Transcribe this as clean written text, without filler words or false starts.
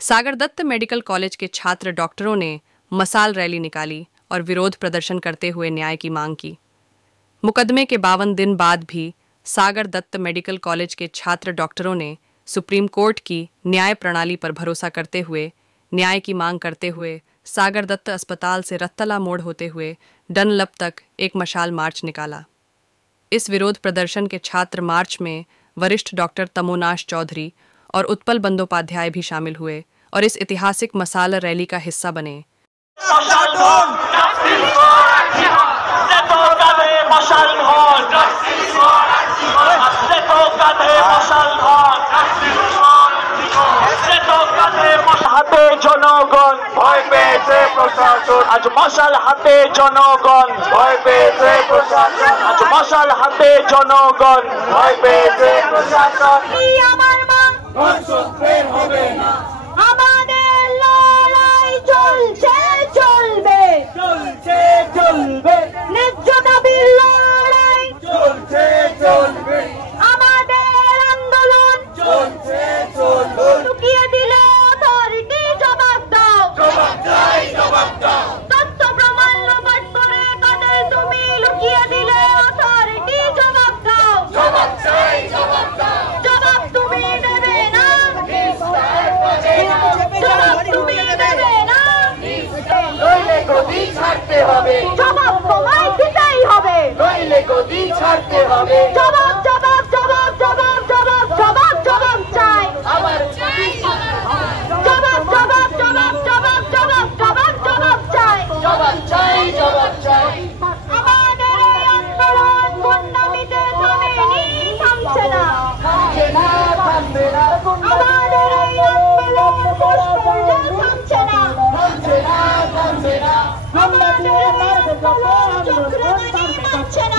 सागर Dutt medical college के छात्र डॉक्टरों ने मसाल रैली निकाली और विरोध प्रदर्शन करते हुए न्याय की मांग की। मुकदमे के 52 दिन बाद भी सागर दत्त मेडिकल कॉलेज के छात्र डॉक्टरों ने सुप्रीम कोर्ट की न्याय प्रणाली पर भरोसा करते हुए न्याय की मांग करते हुए सागर दत्त अस्पताल से रत्तला मोड़ होते हुए डनलप तक एक मशाल मार्च निकाला। इस विरोध प्रदर्शन के छात्र मार्च में वरिष्ठ डॉक्टर तमोनाश चौधरी और उत्पल बंदोपाध्याय भी शामिल हुए और इस ऐतिहासिक मसाल रैली का हिस्सा बने। হাতে জনগণ ভয় পেয়েছে প্রশাসন, আজ মশাল হাতে জনগণ ভয় পেয়েছে প্রশাসন, আজ মশাল হাতে জনগণ ভয় পেয়েছে প্রশাসন। আমার মা ধর্ষকের হবে না, আমাদের লড়াই চলছে চলবে, চলছে চলবে, ন্যায্য দাবির লড়াই চলছে চলবে, আমাদের আন্দোলন চলছে চলবে। লুকিয়ে দিলে অথরিটি জবাব দাও, জবাব চাই, জবাব দাও, তথ্য প্রমাণ লোপাট করে কাদের তুমি লুকিয়ে দিলে অথরিটি জবাব দাও, জবাব চাই, জবাব দাও, জবাব তুমি দেবে না, জবাব তুমি দেবে না, নইলে গদি ছাড়তে হবে, জবাব তোমায় দিতেই হবে, নইলে গদি ছাড়তে হবে। জবাব জবাব জবাব জবাব জবাব জবাব জবাব চাই, আবার জবাব জবাব জবাব জবাব জবাব জবাব জবাব চাই, জবাব চাই, জবাব চাই। আমাদের এই আন্দোলন গুন্ডামিতে থামেনি, থামছে না, থামছে না, থামবে না, আমাদের এই আন্দোলন শেষ পর্যন্ত থামছে না, থামছে না, থামবে না। আমাদের এই আন্দোলন চক্রান্ত মানছে না,